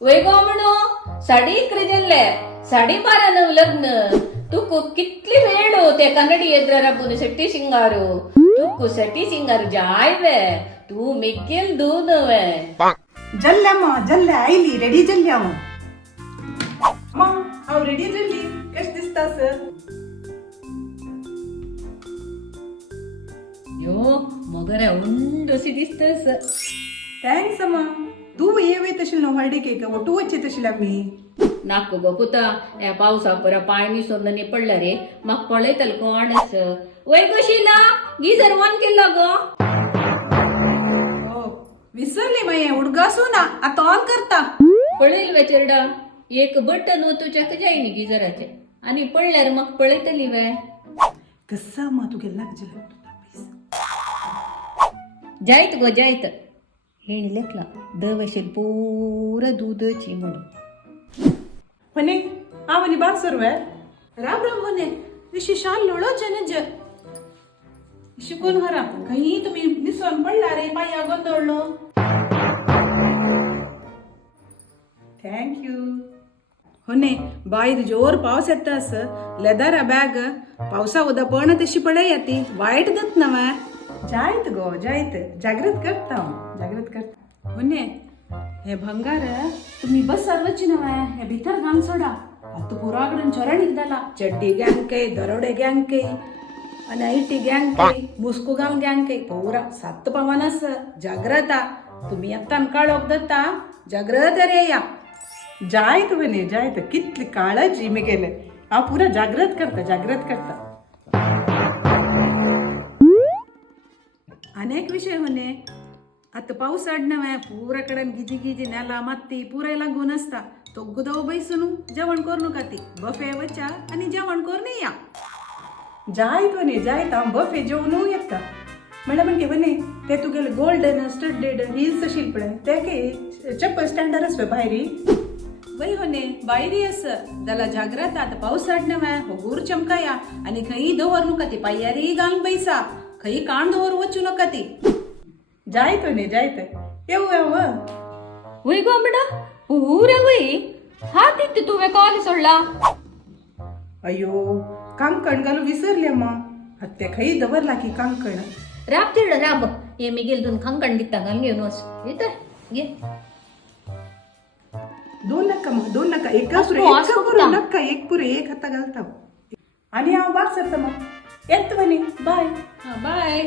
वय गो म्हणू साडी इकडे गेल्ले 12:30 लग्न तुक कितली वेळ ते कन्नडी एद्रारा पुणे सेट्टी सिंगारू तुक सेट्टी सिंगारू जायवे तू मिक्केल दून वे जल्ल्याಮ್ಮ जल्ल्या आयली रेडी जल्ल्या अम्मा हांव रेडी जल्ली कश दिसता सर यो मगरे उंडोसी दिसतस थँक्स अम्मा तू येवे तशी न्हू हळडी केक ಒಟ್ಟು वच्चे तशी आम्ही नाक गो पुता या पावसा पर पाय निसोन नी पडला रे मग पळयतल कोणस वय गो शिला गिजर वन केला गो विसरली मये उडगासू ना आता ऑन करता पळेल वेचरडा एक बटन वतूच्याक जायनी गिजराचे आणि पडल्यार मग पळयतली वे कसा अम्मा तुगे लागजला जायत गो जायत हेणी लेखला दवशील पूर दूधची म्हणून म्हणे आवनी बाग सर्वे राम राम म्हणे विशी शाल लोळो जनज शिकून हरा काही तुम्ही निसवून पडला रे पाया गोंधळलो थँक्यू होने बाहेर जोर पावस येतास लेदारा बॅग पावसा उदा पण तशी पडे येती वाईट दत नव जायत गो जायत जागृत करता होने हे भंगार तुम्ही बस सर्वची नव हे भीतर घाल सोडा आता पुराकडून चरण इकदाला चड्डी गँग काही दरोडे गँग काही आणि आयटी गँग काही मुस्कुगाल गँग काही पुरा 7 पवनस जाग्रता तुम्ही आता काळोख दत्ता जाग्रत रे या जायत बने जायत कितली काळजी मी गेले हा पुरा जागृत करता अनेक विषय होणे आता पाऊस आडणं पुरा कडेन गिजी नेला मत्ती पुराय लागून असता तो गुदाव बैसून जेवण करू नका ती बफे वच्चा आणि जेवण करून या जायत वने जायत बफे जेवण येता मॅडम के बने ते तू गेले गोल्डन स्टडेड हिल्स असेल पडे ते के चप्पल स्टँडर्ड असवे बाहेरी वय होणे बाहेरी अस त्याला जागृत आता पाऊस आडणं होगूर चमकाया आणि खई दवर नका ती पायारी घालून बैसा खई कांड दवर वचू नका ती जायत वने जायत येऊ वय गो म्हणा पूर वय हा तिथे तुवे कॉल सोडला अयो कांकण घालू विसरले अम्मा हत्या खई दवरला की कांकण राब चिड राब ये मी गेल दोन खंकण दिता घाल घेऊन वस येत घे 2 नका मग 2 नका एक नका एक पुरे एक हाता घालता आणि हांव बाग सरता मग येत वनी बाय बाय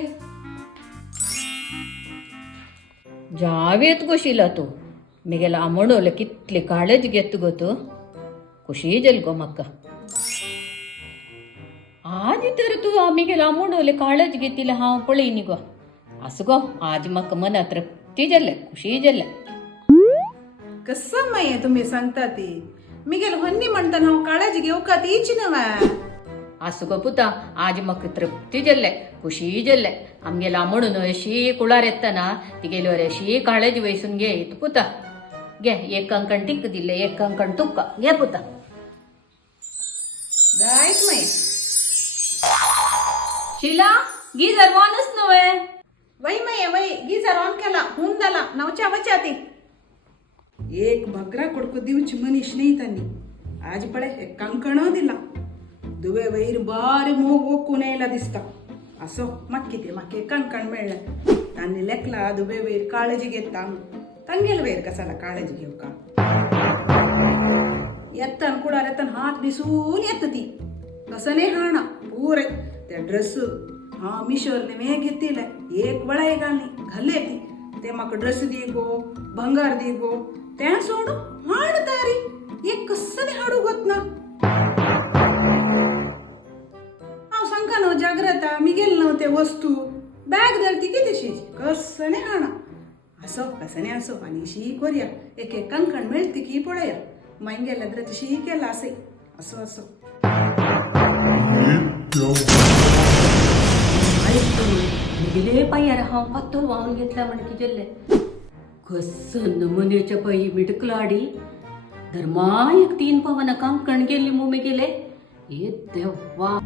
जावेत गोशिला तू मी गेला आमोडवलं कितली काळज घेत गो तू खुशी जल गो मक्का आज तर तू आम्ही गेला आमोडवले काळज घेतील हा पळयनी गो असं गो आज मक मना तृप्ती जल्ले खुशी जल्ले कसं माये तुम्ही सांगता ती मी गेल हन्नी म्हणता हांव काळजी घेऊ का तीच नवा असं गो पुता आज मक तृप्ती जल्ले खुशी जल्ले आमगेला म्हणून अशी कुळार येताना ती गेल्यावर अशी काळजी वयसून घे तू पुता घे एक कंकण टिक दिले एक कंकण तुक्का घे पुता जायत माये शिला गिजर वॉनच नव्हे वय माये वय गिजर ऑन केला होऊन झाला नवच्या वच्या ती एक भगरा कोडको दिवची मनीष नाही त्यांनी आज पडे एक कांकण दिला दुवे वैर बारे मोग ओकून यायला दिसता असो मग किती माके कांकण मिळलं त्यांनी लेखला दुवे वैर काळजी घेता ತಂಗೆಲ್ ವೇರ್ ಕಸಲ ಕಾಳಜಿ घेऊ ಎತ್ತನ್ ಕೂಡ ಎತ್ತನ್ ಹಾತ್ ಬಿಸೂನ್ ಎತ್ತತಿ कसने हाणा पूरे ते ड्रेस हा मिशोरने मे घेतले एक वळाय घालनी घाले ती ते मक ड्रेस दी गो भंगार दी गो त्या सोडू हाडतारी एक कसने हाडू गोत ना हाव सांगा न जाग्रता मी गेल नव्हते वस्तू बॅग धरती कितीशी कसने हाणा असो कसने असो आणि शी कोरिया एक एक कंकण मिळती की पडया मैंगेला तर शी केला असे असो असो गेले पायार हा पत्तोर वाहून घेतला म्हणजे जल्ले कस नमुन्याच्या पायी मिटकलाडी धर्मा एक 3 पवन कांकण गेली मुमे गेले ये देवा